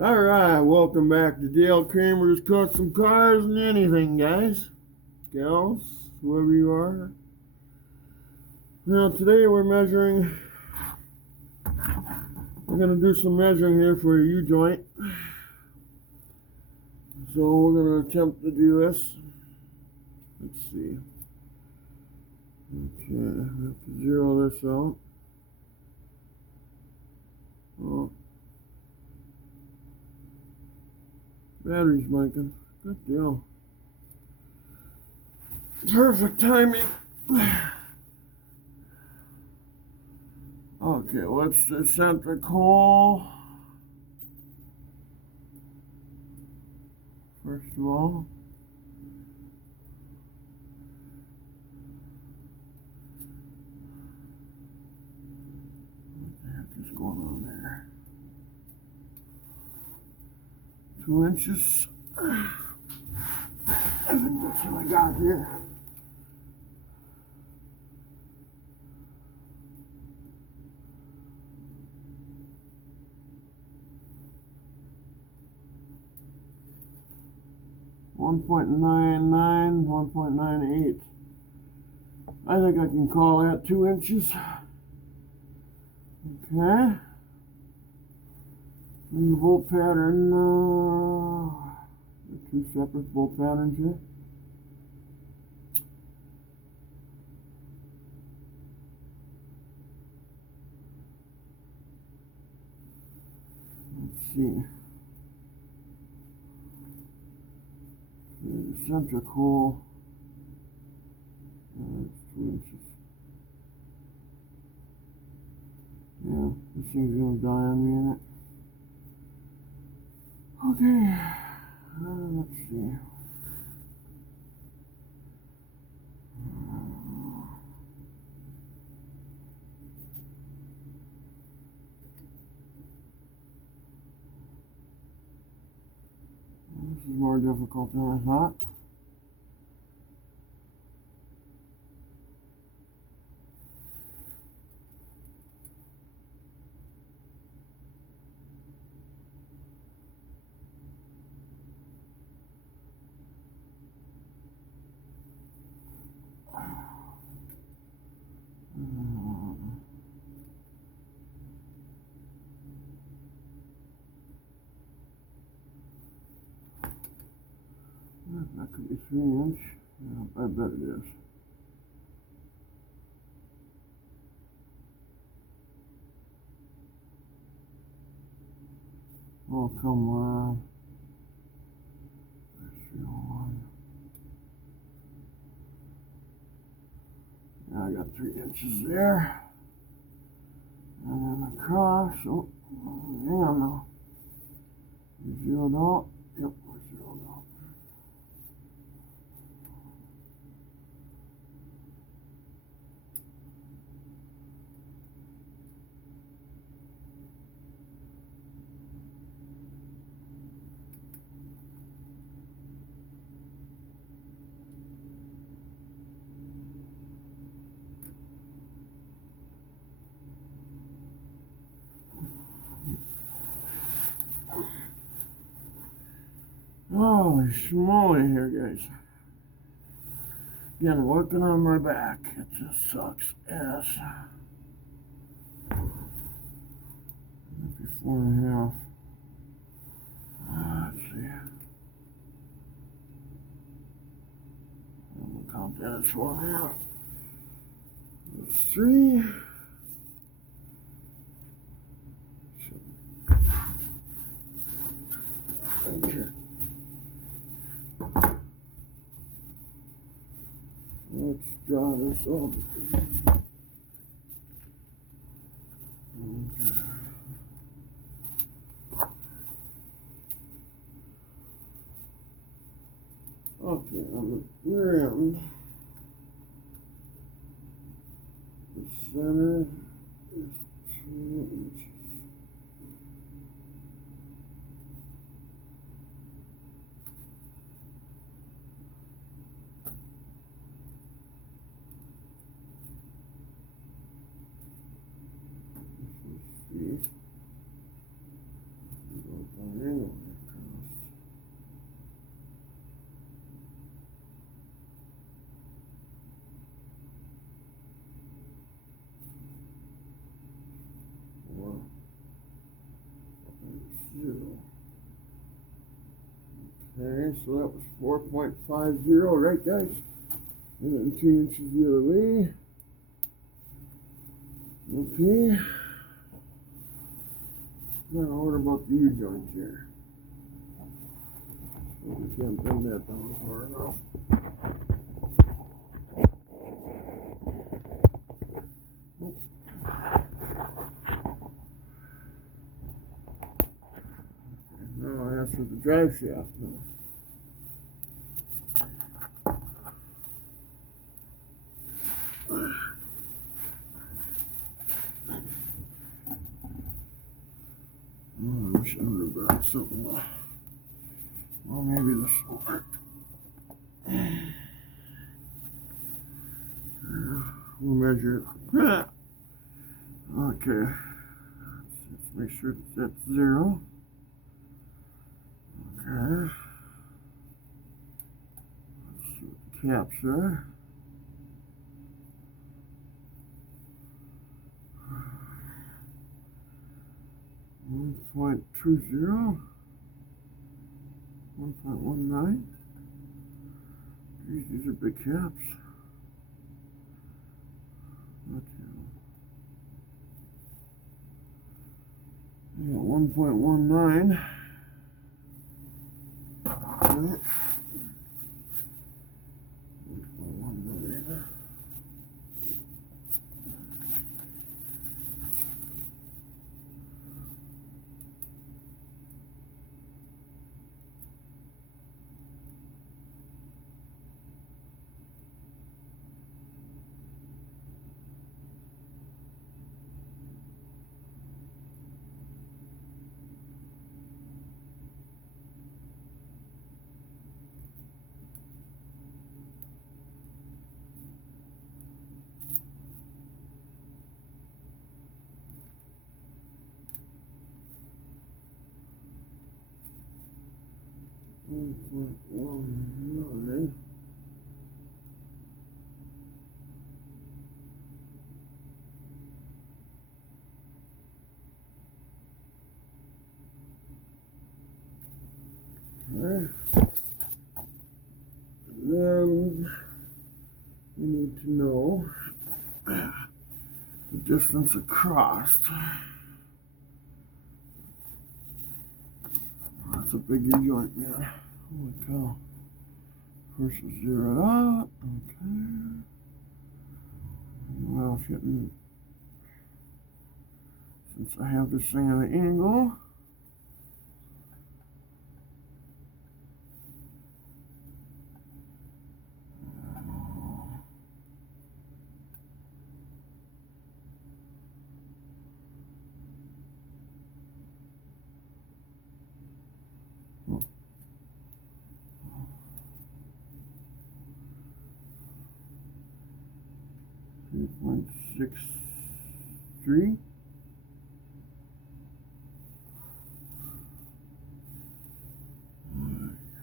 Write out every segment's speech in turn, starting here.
Alright, welcome back to Dale Kramer's Custom Cars and Anything, guys, gals, whoever you are. Now, today we're going to do some measuring here for a U-joint. So we're going to attempt to do this. Let's see. Okay, I have to zero this out. Oh. Battery's blinking. Good deal. Perfect timing. Okay, what's the center hole? First of all. What the heck is going on there? 2 inches. I think that's what I got here. .99, 1.98. I think I can call that 2 inches. Okay. And the bolt pattern, two separate bolt patterns here. Let's see. The center hole. That's 2 inches. Yeah, this thing's gonna die on me in it. Okay. Let's see. This is more difficult than I thought. That could be 3 inch. Yeah, I bet it is. Oh, come on. 301. Yeah, I got 3 inches there. And then across. Oh, yeah, no. Zeroed out. Yep, we're zeroed out. Holy schmoly here, guys. Again, working on my back. It just sucks ass. Maybe 4.5. Let's see. I'm gonna count that as 4.5. That's 3. Okay. Let's draw this up. Okay. Okay, on the rear end, the center is 2 inches. This is 3. triangle across. Or 0. Okay, so that was 4.50, right, guys? And then 3 inches the other way. Okay. Now, what about the U-joint here? Well, we can't bend that down far enough. Oh. Okay, now that's for the drive shaft now. Oh, I wish I would have brought something. Well, maybe this will work. We'll measure it. Okay. Let's make sure that's 0. Okay. Let's see what the caps are. .20, 1.19. Geez, these are big caps. Not too. Yeah, 1.19. Okay. 1.19. Okay. Then we need to know the distance across. That's a big U-joint, man. Holy cow. Of course, it's zeroed out. Okay. Well, since I have this thing at an angle, .63.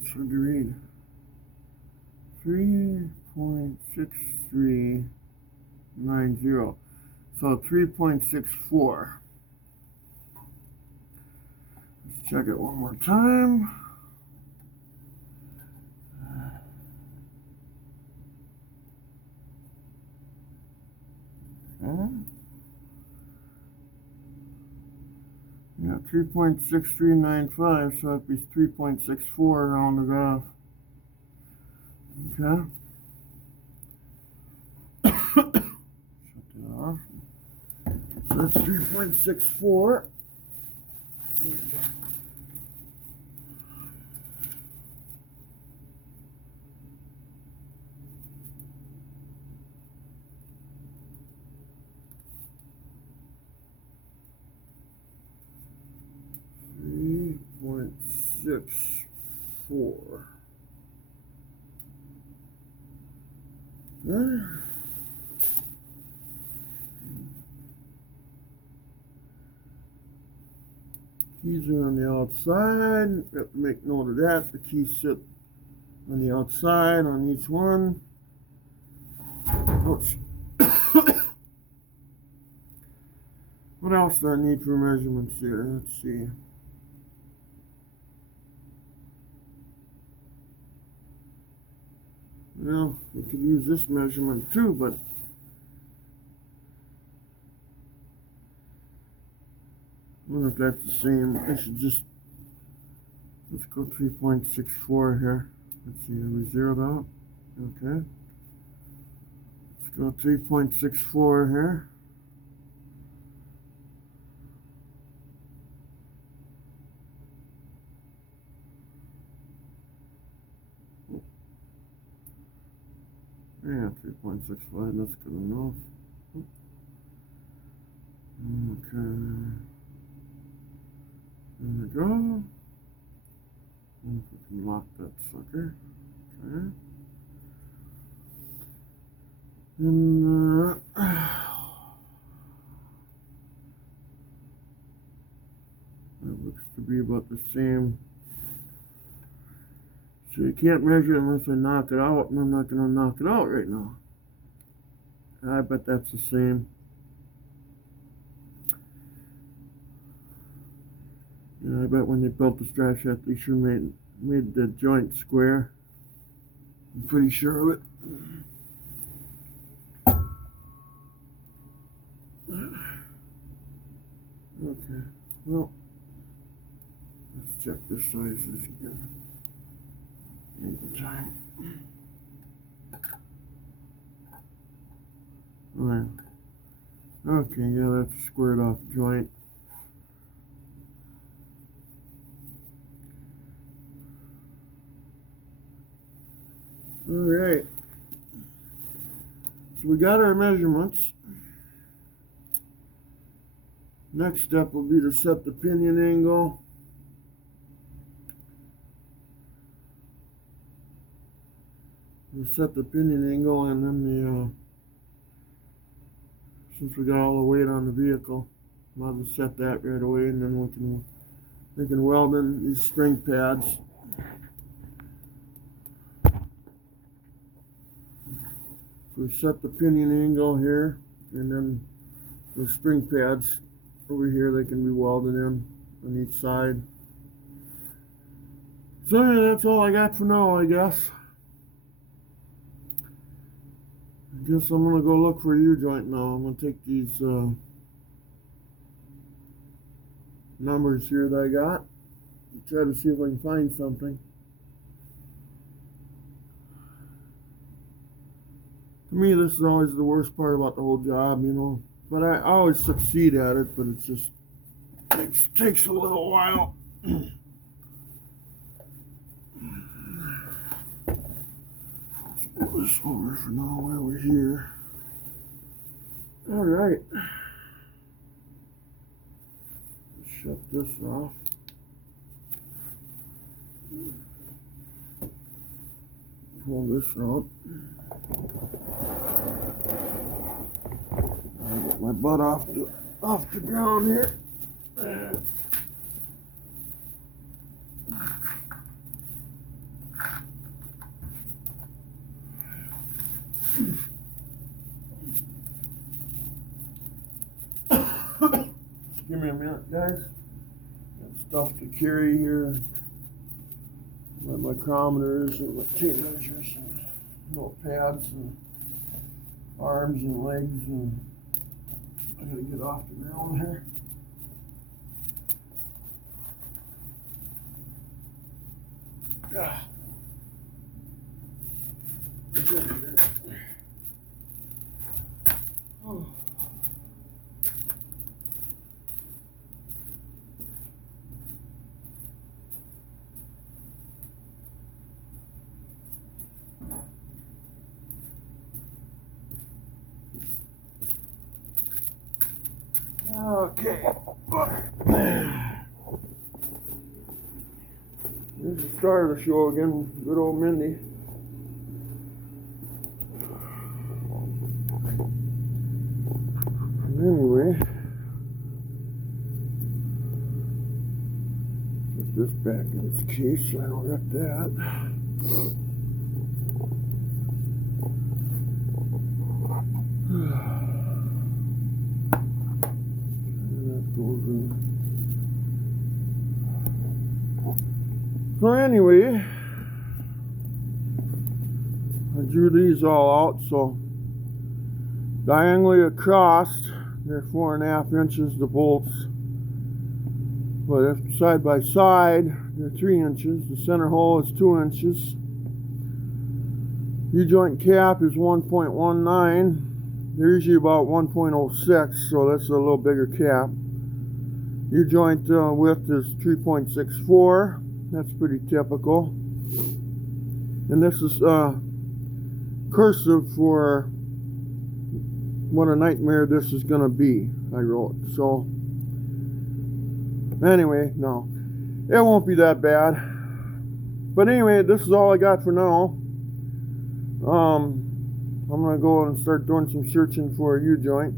It's hard to read. 3.6390. So 3.64. Let's check it one more time. Okay. Yeah, 3.6395, so it'd be 3.64 rounded off. Okay. Shut that off. So that's 3.64. 3.64. Keys keys are on the outside. We have to make note of that. The keys sit on the outside on each one. Ouch. What else do I need for measurements here? Let's see. Well, we could use this measurement too, but I wonder if that's the same. I should just, let's go 3.64 here. Let's see, are we zeroed out? Okay. Let's go 3.64 here. Yeah, 3.65, that's good enough. Okay. There we go. And if we can lock that sucker. Okay. And that looks to be about the same. So you can't measure it unless I knock it out, and I'm not going to knock it out right now. I bet that's the same. Yeah, I bet when they built the strap shaft, they sure made the joint square. I'm pretty sure of it. Okay, well, let's check the sizes again. Time. Alright. Okay, yeah, that's a squared off joint. Alright. So we got our measurements. Next step will be to set the pinion angle. We'll set the pinion angle, and then since we got all the weight on the vehicle, might as well set that right away, and then we can weld in these spring pads. So we set the pinion angle here, and then the spring pads over here, they can be welded in on each side. So yeah, that's all I got for now, I guess. I guess I'm going to go look for a U-joint now. I'm going to take these numbers here that I got and try to see if I can find something. To me, this is always the worst part about the whole job, you know. But I always succeed at it, but it just takes a little while. Let's move this over for now while we're here. All right. Shut this off. Pull this out. Get my butt off the ground here. Give me a minute, guys. Got stuff to carry here. My micrometers and my tape measures and notepads and arms and legs, and I gotta get off the ground here. Oh. Okay. Here's the start of the show again. Good old Mindy. Anyway, this back in its case so I don't wreck that. And that goes in. So anyway, I drew these all out, so diagonally across they're 4.5 inches, the bolts. But if side by side, they're 3 inches. The center hole is 2 inches. U-joint cap is 1.19. They're usually about 1.06, so that's a little bigger cap. U-joint width is 3.64. That's pretty typical. And this is cursive for what a nightmare this is going to be, I wrote. So anyway, no, it won't be that bad. But anyway, this is all I got for now. I'm gonna go and start doing some searching for a U-joint,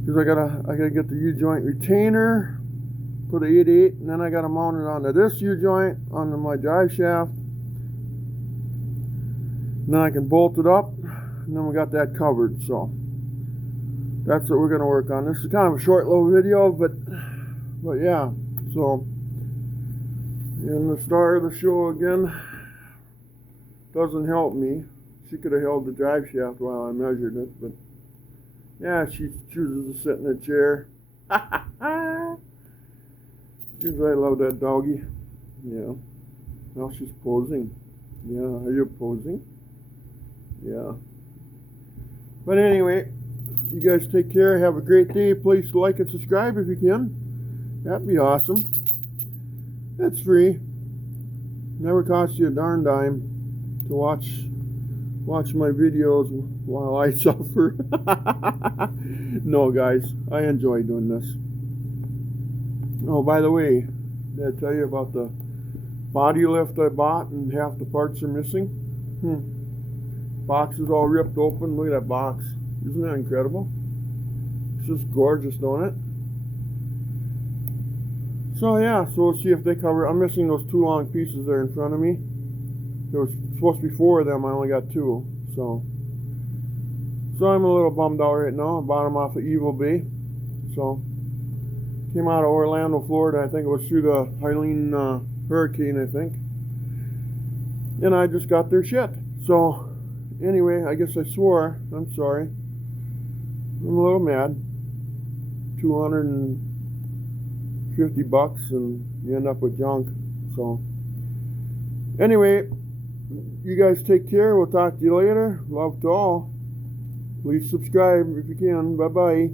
because I gotta get the U-joint retainer, put a 8/8, and then I gotta mount it onto this U-joint onto my drive shaft. And then I can bolt it up, and then we got that covered. So that's what we're gonna work on. This is kind of a short little video, but yeah. So in the star of the show again doesn't help me. She could have held the drive shaft while I measured it, but yeah, she chooses to sit in a chair. Because I love that doggy. Yeah. Now she's posing. Yeah, are you posing? Yeah. But anyway, you guys take care. Have a great day. Please like and subscribe if you can. That'd be awesome. It's free. Never costs you a darn dime to watch my videos while I suffer. No, guys, I enjoy doing this. Oh, by the way, did I tell you about the body lift I bought and half the parts are missing? Box is all ripped open. Look at that box. Isn't that incredible? It's just gorgeous, don't it? So yeah, so we'll see if they cover it. I'm missing those 2 long pieces there in front of me. There was supposed to be 4 of them. I only got 2. So I'm a little bummed out right now. I bought them off of Evil Bay. So came out of Orlando, Florida. I think it was through the Helene hurricane, I think. And I just got their shit. So anyway, I guess I swore. I'm sorry. I'm a little mad. $250 and you end up with junk. So anyway, you guys take care. We'll talk to you later. Love to all. Please subscribe if you can. Bye bye.